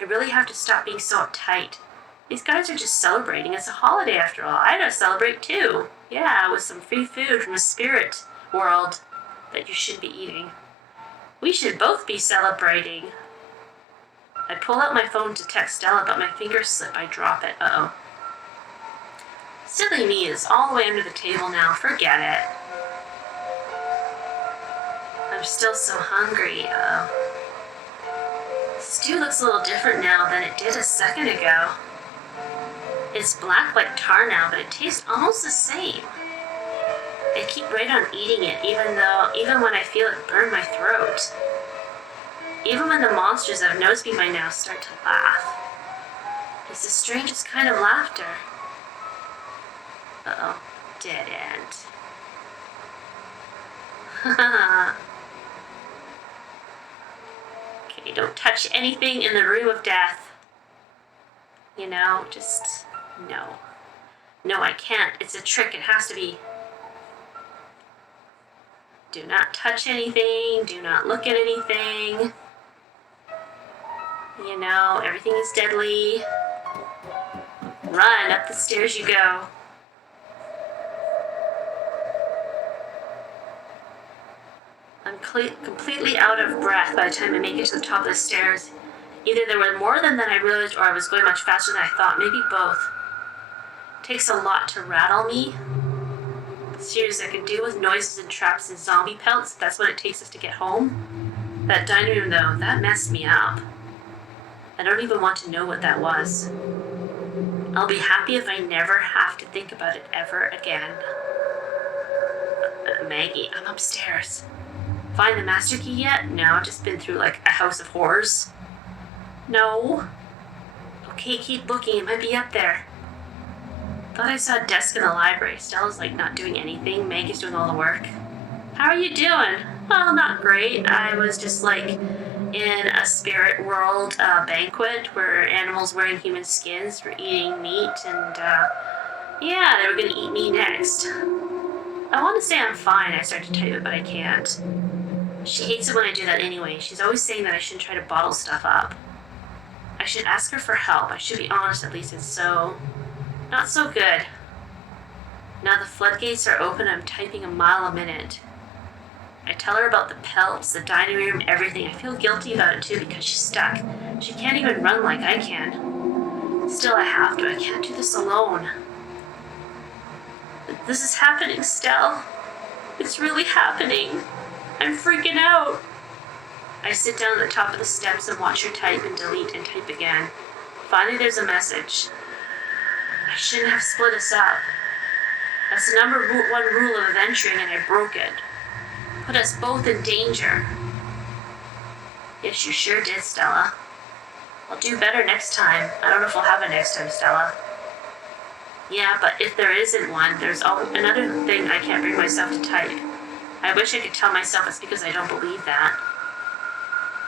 I really have to stop being so uptight. These guys are just celebrating. It's a holiday after all. I gotta celebrate too. Yeah, with some free food from a spirit world that you should be eating. We should both be celebrating. I pull out my phone to text Stella, but my fingers slip. I drop it. Uh-oh. Silly me is all the way under the table now. Forget it. I'm still so hungry. Uh-oh. Stew looks a little different now than it did a second ago. It's black like tar now, but it tastes almost the same. I keep right on eating it, even when I feel it burn my throat. Even when the monsters that have noticed me by now start to laugh. It's the strangest kind of laughter. Uh-oh. Dead end. Okay, don't touch anything in the room of death. You know, just... no. No, I can't. It's a trick. It has to be. Do not touch anything. Do not look at anything. You know, everything is deadly. Run, up the stairs you go. I'm completely out of breath by the time I make it to the top of the stairs. Either there were more than I realized, or I was going much faster than I thought. Maybe both. It takes a lot to rattle me. Seriously, I can deal with noises and traps and zombie pelts. That's what it takes us to get home. That dining room, though, that messed me up. I don't even want to know what that was. I'll be happy if I never have to think about it ever again. Maggie, I'm upstairs. Find the master key yet? No, I've just been through like a house of horrors. No. Okay, keep looking. It might be up there. Thought I saw a desk in the library. Stella's like not doing anything. Meg is doing all the work. How are you doing? Well, not great. I was just like in a spirit world banquet where animals wearing human skins were eating meat, and yeah, they were gonna eat me next. I want to say I'm fine. I start to type it, but I can't. She hates it when I do that anyway. She's always saying that I shouldn't try to bottle stuff up. I should ask her for help. I should be honest, at least it's so... not so good. Now the floodgates are open. I'm typing a mile a minute. I tell her about the pelts, the dining room, everything. I feel guilty about it too because she's stuck. She can't even run like I can. Still, I have to. I can't do this alone. This is happening, Stell. It's really happening. I'm freaking out. I sit down at the top of the steps and watch her type and delete and type again. Finally, there's a message. I shouldn't have split us up. That's the number one rule of adventuring, and I broke it. Put us both in danger. Yes, you sure did, Stella. I'll do better next time. I don't know if we'll have a next time, Stella. Yeah, but if there isn't one, there's another thing I can't bring myself to type. I wish I could tell myself it's because I don't believe that.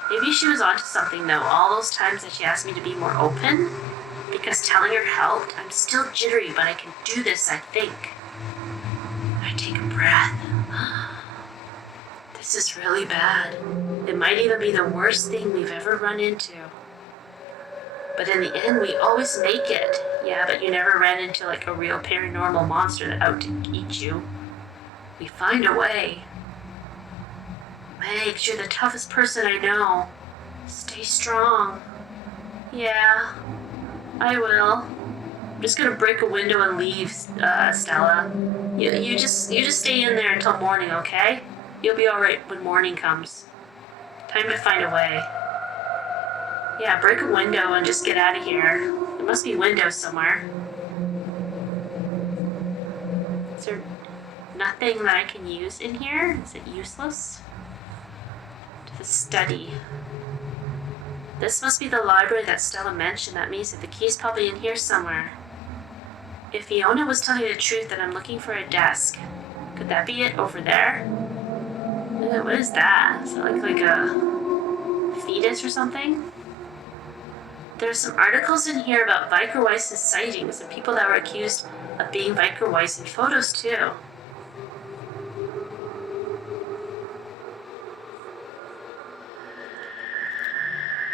Maybe she was onto something, though. All those times that she asked me to be more open, because telling her helped. I'm still jittery, but I can do this, I think. I take a breath. This is really bad. It might even be the worst thing we've ever run into. But in the end, we always make it. Yeah, but you never ran into like a real paranormal monster that out to eat you. We find a way. Meg, you're the toughest person I know. Stay strong. Yeah, I will. I'm just gonna break a window and leave, Stella. You just stay in there until morning, okay? You'll be alright when morning comes. Time to find a way. Yeah, break a window and just get out of here. There must be windows somewhere. Is there nothing that I can use in here? Is it useless? To the study. This must be the library that Stella mentioned. That means that the key's probably in here somewhere. If Fiona was telling me the truth, then I'm looking for a desk. Could that be it over there? What is that? Is it like a fetus or something? There's some articles in here about Vicarwissan sightings and people that were accused of being Vicarwissan, photos too.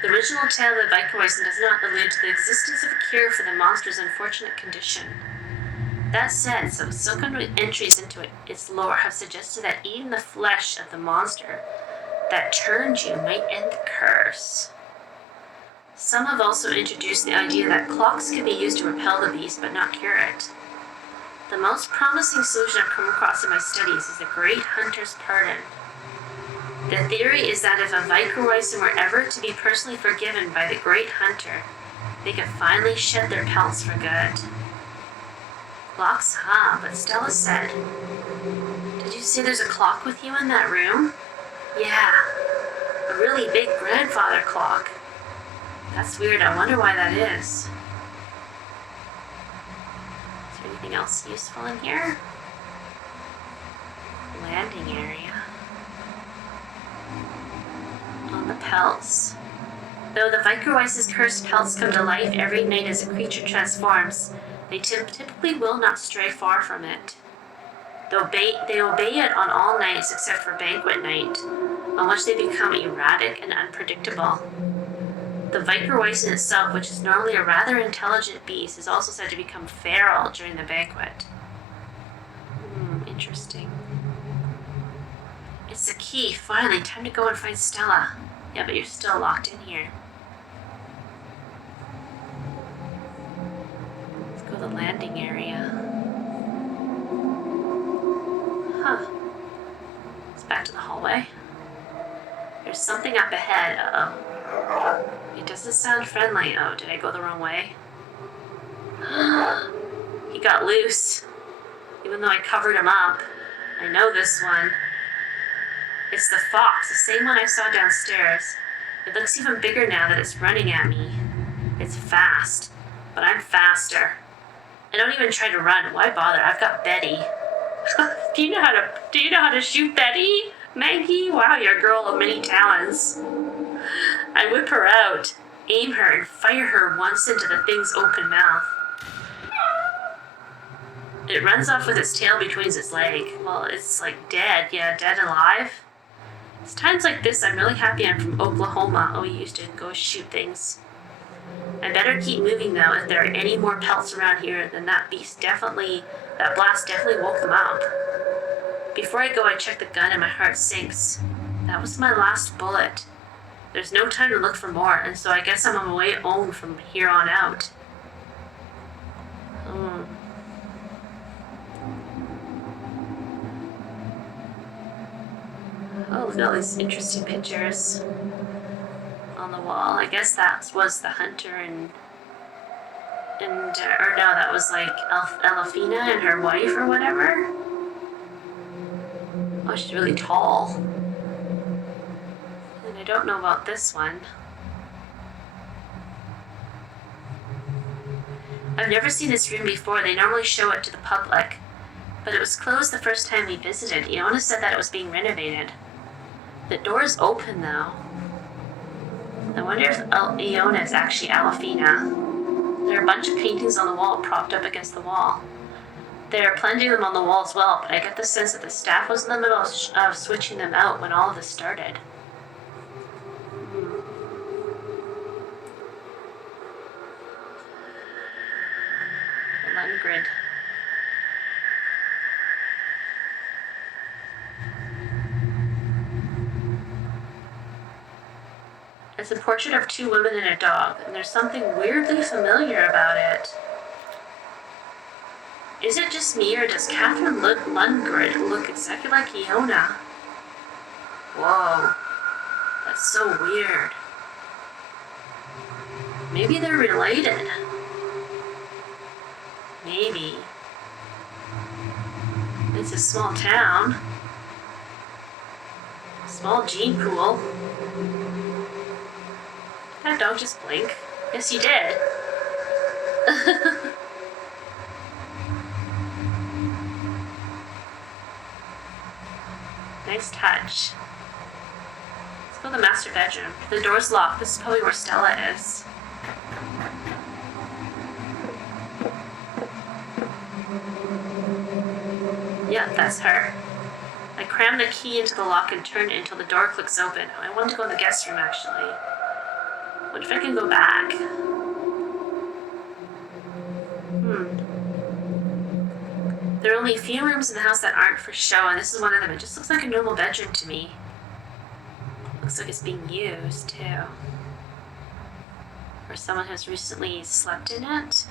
The original tale of Vicarwissan does not allude to the existence of a cure for the monster's unfortunate condition. That said, some subsequent entries into its lore have suggested that eating the flesh of the monster that turned you might end the curse. Some have also introduced the idea that clocks can be used to repel the beast but not cure it. The most promising solution I've come across in my studies is the Great Hunter's Pardon. The theory is that if a Vicarwissan were ever to be personally forgiven by the Great Hunter, they could finally shed their pelts for good. Clocks, huh? But Stella said, did you say there's a clock with you in that room? Yeah, a really big grandfather clock. That's weird. I wonder why that is. Is there anything Anything else useful in here? Landing area. On the pelts. Though the Vicarwissan's cursed pelts come to life every night as a creature transforms, they typically will not stray far from it. They obey it on all nights except for banquet night, on which they become erratic and unpredictable. The Vicarwissan itself, which is normally a rather intelligent beast, is also said to become feral during the banquet. Interesting. It's the key. Finally, time to go and find Stella. Yeah, but you're still locked in here. Let's go to the landing area. Huh. It's back to the hallway. There's something up ahead. Uh-oh. It doesn't sound friendly. Oh, did I go the wrong way? He got loose. Even though I covered him up. I know this one. It's the fox, the same one I saw downstairs. It looks even bigger now that it's running at me. It's fast, but I'm faster. I don't even try to run. Why bother? I've got Betty. Do you know how to shoot Betty, Maggie? Wow, you're a girl of many talents. I whip her out, aim her, and fire her once into the thing's open mouth. It runs off with its tail between its legs. Well, it's like dead. Yeah, dead and alive. It's times like this I'm really happy I'm from Oklahoma. Oh, we used to go shoot things. I better keep moving though. If there are any more pelts around here, then that blast definitely woke them up. Before I go, I check the gun and my heart sinks. That was my last bullet. There's no time to look for more, and so I guess I'm on my way home from here on out. Oh, look at all these interesting pictures on the wall. I guess that was the hunter or no, that was like Elefina and her wife or whatever. Oh, she's really tall. And I don't know about this one. I've never seen this room before. They normally show it to the public, but it was closed the first time we visited. Iona said that it was being renovated. The door's open though. I wonder if Iona is actually Elefina. There are a bunch of paintings on the wall propped up against the wall. There are plenty of them on the wall as well, but I get the sense that the staff was in the middle of switching them out when all of this started. The Lund grid. It's a portrait of two women and a dog, and there's something weirdly familiar about it. Is it just me, or does Catherine Lundgren look exactly like Iona? Whoa, that's so weird. Maybe they're related. Maybe. It's a small town. Small gene pool. Did that dog just blink? Yes, he did. Nice touch. Let's go to the master bedroom. The door's locked. This is probably where Stella is. Yeah, that's her. I cram the key into the lock and turn it until the door clicks open. I wanted to go in the guest room, actually. What if I can go back? There are only a few rooms in the house that aren't for show, and this is one of them. It just looks like a normal bedroom to me. Looks like it's being used, too. Or someone has recently slept in it.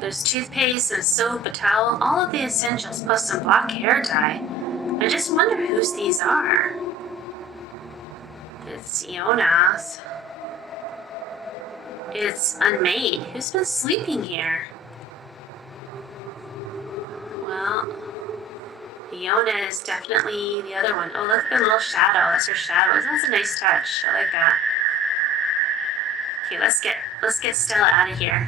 There's toothpaste and soap, a towel, all of the essentials, plus some black hair dye. I just wonder whose these are. It's Iona's. It's unmade. Who's been sleeping here? Well, Iona is definitely the other one. Oh, look at the little shadow. That's her shadow. That's a nice touch. I like that. Okay, let's get Stella out of here.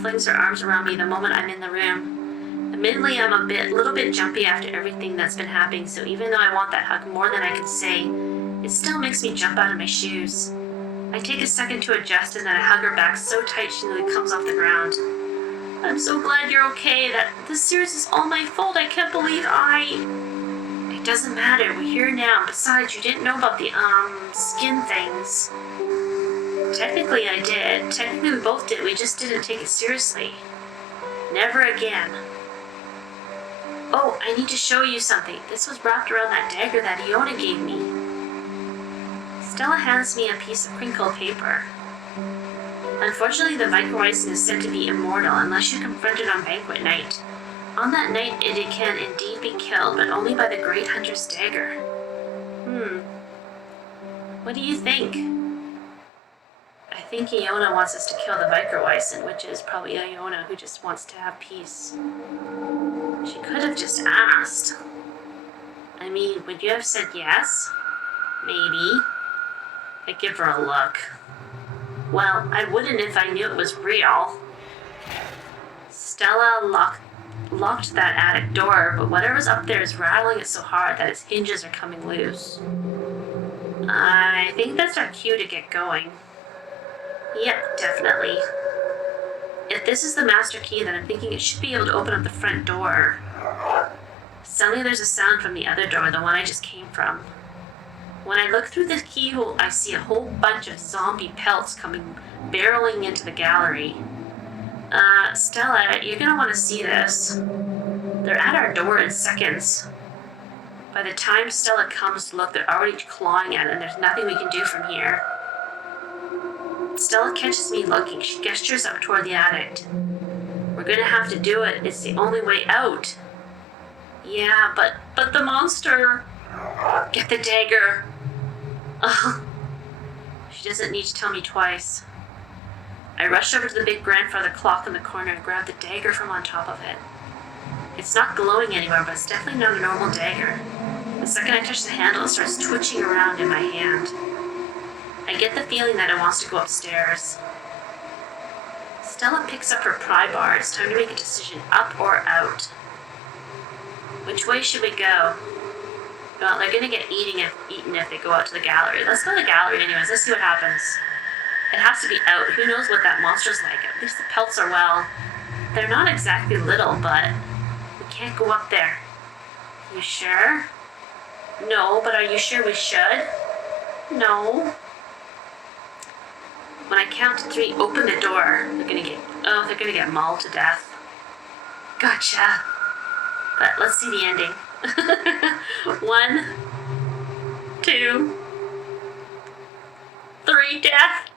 flings her arms around me the moment I'm in the room. Admittedly, I'm a little bit jumpy after everything that's been happening, so even though I want that hug more than I can say, it still makes me jump out of my shoes. I take a second to adjust and then I hug her back so tight she nearly comes off the ground. I'm so glad you're okay. That this series is all my fault. I can't believe It doesn't matter. We're here now. Besides, you didn't know about the, skin things. Technically, I did. Technically, we both did. We just didn't take it seriously. Never again. Oh, I need to show you something. This was wrapped around that dagger that Iona gave me. Stella hands me a piece of crinkled paper. Unfortunately, the Vicarwissan is said to be immortal unless you confront it on banquet night. On that night, it can indeed be killed, but only by the Great Hunter's dagger. What do you think? I think Iona wants us to kill the Vicarwissan, which is probably Iona who just wants to have peace. She could have just asked. I mean, would you have said yes? Maybe. I give her a look. Well, I wouldn't if I knew it was real. Stella locked that attic door, but whatever's up there is rattling it so hard that its hinges are coming loose. I think that's our cue to get going. Yep, definitely. If this is the master key, then I'm thinking it should be able to open up the front door. Suddenly there's a sound from the other door, the one I just came from. When I look through the keyhole, I see a whole bunch of zombie pelts coming barreling into the gallery. Stella, you're gonna want to see this. They're at our door in seconds. By the time Stella comes to look, they're already clawing at it, and there's nothing we can do from here. Stella catches me looking. She gestures up toward the attic. We're gonna have to do it. It's the only way out. Yeah, but the monster. Get the dagger. She doesn't need to tell me twice. I rush over to the big grandfather clock in the corner and grab the dagger from on top of it. It's not glowing anywhere, but it's definitely not a normal dagger. The second I touch the handle, it starts twitching around in my hand. I get the feeling that it wants to go upstairs. Stella picks up her pry bar. It's time to make a decision, up or out. Which way should we go? Well, they're gonna get eaten if they go out to the gallery. Let's go to the gallery anyways. Let's see what happens. It has to be out. Who knows what that monster's like? At least the pelts are well. They're not exactly little, but we can't go up there. You sure? No, but are you sure we should? No. When I count to 3, open the door. They're gonna get mauled to death. Gotcha. But let's see the ending. 1, 2, 3, death.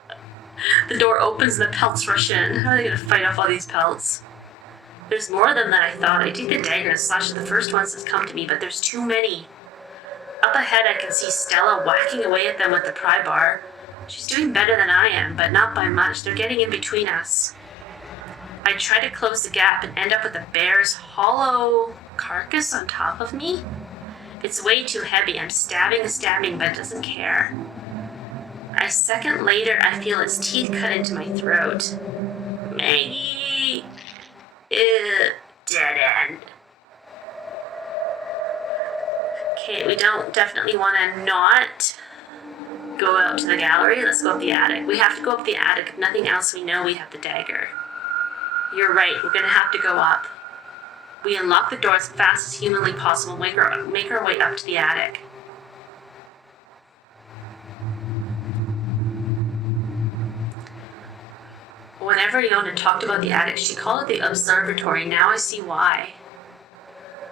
The door opens and the pelts rush in. How are they gonna fight off all these pelts? There's more of them than I thought. I take the dagger and slash at the first ones that's come to me, but there's too many. Up ahead, I can see Stella whacking away at them with the pry bar. She's doing better than I am, but not by much. They're getting in between us. I try to close the gap and end up with a bear's hollow carcass on top of me. It's way too heavy. I'm stabbing and stabbing, but it doesn't care. A second later, I feel its teeth cut into my throat. Maggie! Dead end. Okay, we don't definitely want to not go out to the gallery. Let's go up the attic. We have to go up the attic. If nothing else, we know we have the dagger. You're right. We're going to have to go up. We unlock the door as fast as humanly possible and make our way up to the attic. Whenever Iona talked about the attic, she called it the observatory. Now I see why.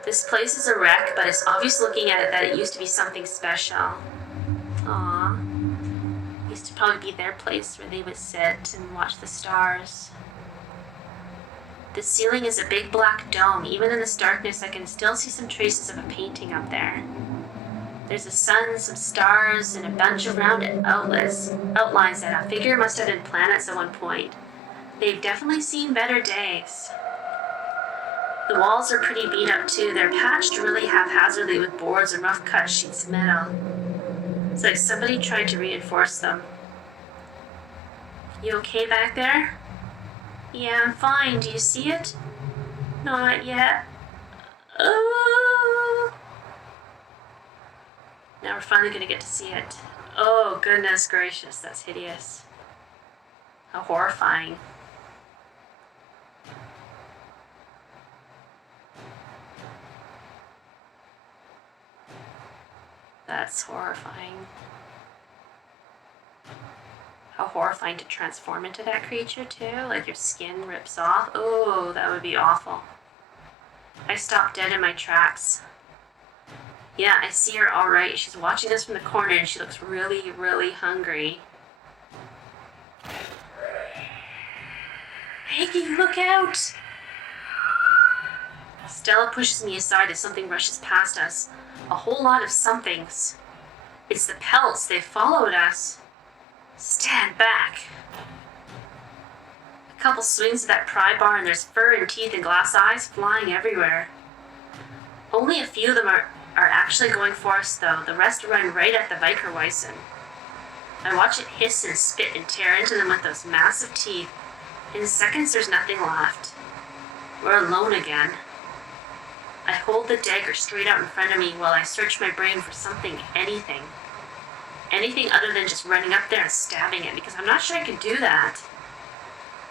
This place is a wreck, but it's obvious looking at it that it used to be something special. Aww. Used to probably be their place where they would sit and watch the stars. The ceiling is a big black dome. Even in this darkness, I can still see some traces of a painting up there. There's a sun, some stars, and a bunch of round outlines that a figure must have been planets at one point. They've definitely seen better days. The walls are pretty beat up too. They're patched really haphazardly with boards and rough cut sheets of metal. It's like somebody tried to reinforce them. You okay back there? Yeah, I'm fine. Do you see it? Not yet. Now we're finally gonna get to see it. Oh, goodness gracious, that's hideous. How horrifying. That's horrifying. How horrifying to transform into that creature too, like your skin rips off. Oh, that would be awful. I stopped dead in my tracks. Yeah, I see her alright. She's watching us from the corner and she looks really, really hungry. Peggy, look out! Stella pushes me aside as something rushes past us. A whole lot of somethings. It's the pelts. They followed us. Stand back. A couple swings of that pry bar and there's fur and teeth and glass eyes flying everywhere. Only a few of them are actually going for us though. The rest run right at the Vicarwissan. I watch it hiss and spit and tear into them with those massive teeth. In seconds there's nothing left. We're alone again. I hold the dagger straight out in front of me while I search my brain for something, anything. Anything other than just running up there and stabbing it, because I'm not sure I can do that.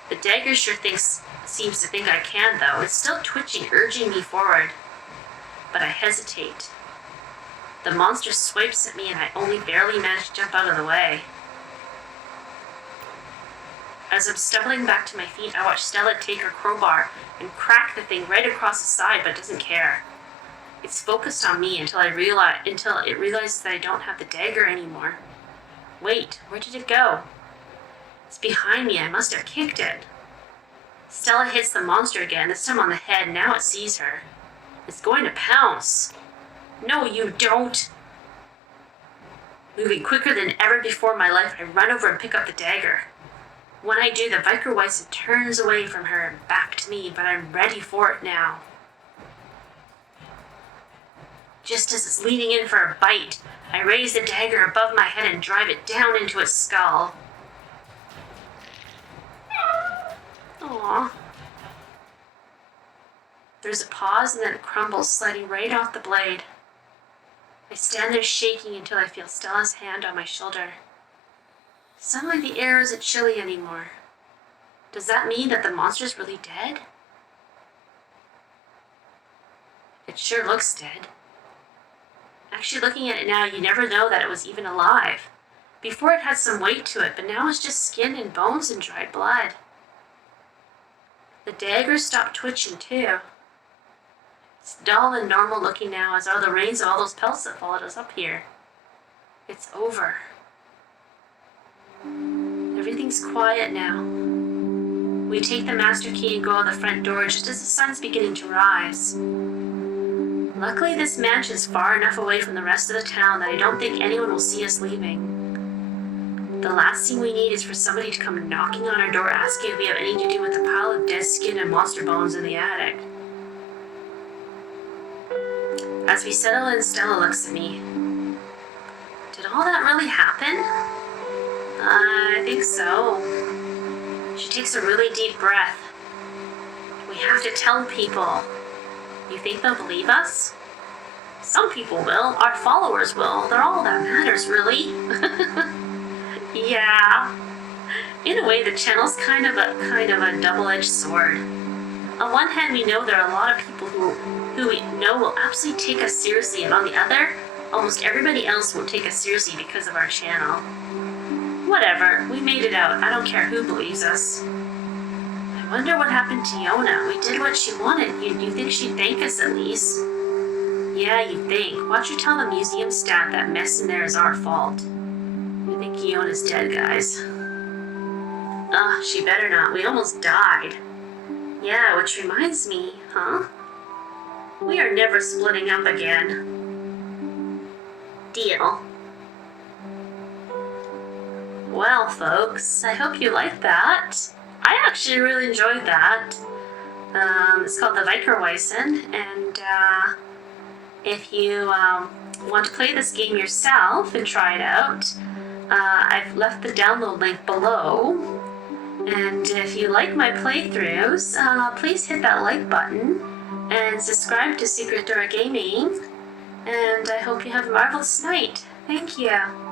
The dagger sure seems to think I can, though. It's still twitching, urging me forward. But I hesitate. The monster swipes at me and I only barely manage to jump out of the way. As I'm stumbling back to my feet, I watch Stella take her crowbar and crack the thing right across the side, but doesn't care. It's focused on me until it realizes that I don't have the dagger anymore. Wait, where did it go? It's behind me. I must have kicked it. Stella hits the monster again, this time on the head. Now it sees her. It's going to pounce. No, you don't. Moving quicker than ever before in my life, I run over and pick up the dagger. When I do, the Vicarwissan turns away from her and back to me, but I'm ready for it now. Just as it's leaning in for a bite, I raise the dagger above my head and drive it down into its skull. Aww. There's a pause and then it crumbles, sliding right off the blade. I stand there shaking until I feel Stella's hand on my shoulder. Suddenly the air isn't chilly anymore. Does that mean that the monster's really dead? It sure looks dead. Actually, looking at it now, you never know that it was even alive. Before it had some weight to it, but now it's just skin and bones and dried blood. The dagger stopped twitching too. It's dull and normal looking now, as are the remains of all those pelts that followed us up here. It's over. Everything's quiet now. We take the master key and go out the front door just as the sun's beginning to rise. Luckily, this mansion's far enough away from the rest of the town that I don't think anyone will see us leaving. The last thing we need is for somebody to come knocking on our door asking if we have anything to do with the pile of dead skin and monster bones in the attic. As we settle in, Stella looks at me. Did all that really happen? I think so. She takes a really deep breath. We have to tell people. You think they'll believe us? Some people will. Our followers will. They're all that matters, really. Yeah. In a way, the channel's kind of a double-edged sword. On one hand, we know there are a lot of people who we know will absolutely take us seriously, and on the other, almost everybody else won't take us seriously because of our channel. Whatever, we made it out. I don't care who believes us. I wonder what happened to Yona. We did what she wanted. You think she'd thank us at least? Yeah, you think. Watch her tell the museum staff that mess in there is our fault. We think Yona's dead, guys. She better not. We almost died. Yeah, which reminds me, huh? We are never splitting up again. Deal. Well, folks, I hope you liked that. I actually really enjoyed that. It's called the Vicarwissan, and if you want to play this game yourself and try it out, I've left the download link below, And if you like my playthroughs, please hit that like button and subscribe to SecretDoorGaming. And I hope you have a marvelous night. Thank you.